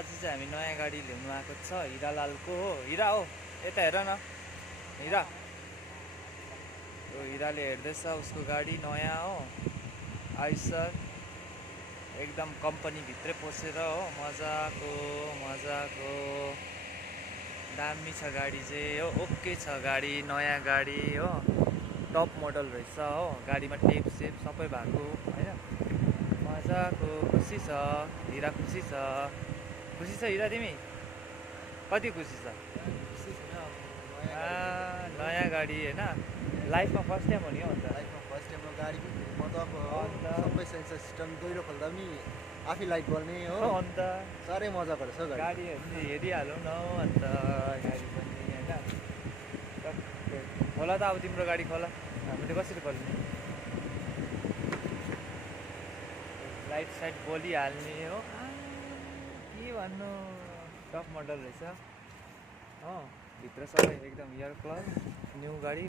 आज चाहिँ हामी नयाँ गाडी ल्याउनु आएको छ हिरालालको हो। हिरा हो, यता हेर न हिरा। यो हिराले हेर्दैछ उसको गाडी नयाँ हो, आइसर एकदम कम्पनीभित्रै पसेर हो। मजाको मजाको दामी छ गाडी चाहिँ हो। ओके छ गाडी, नयाँ गाडी हो, टप मोडल रहेछ हो। गाडीमा टेप सेप सबै भएको होइन, मजाको। खुसी छ हिरा, खुसी छ। खुसी छ हिरा तिमी? कति खुसी छ? नयाँ गाडी होइन, लाइफमा फर्स्ट टाइम हो नि हो। अन्त लाइफमा फर्स्ट टाइम हो गाडी पनि मजाको हो। सबै सेन्सर सिस्टम दैलो खोल्दा पनि आफै लाइट बल्ने हो। अन्त साह्रै मजाको रहेछ हौ गाडी हेरिहालौँ न हौ। अन्त गाडी पनि होइन, खोला त अब तिम्रो गाडी खोला, हामीले कसरी खोल्ने? लाइट साइट बोलिहाल्ने हो। के भन्नु, टप मोडल रहेछ हो। भित्र सबै एकदम एयर क्लच, न्यू गाडी।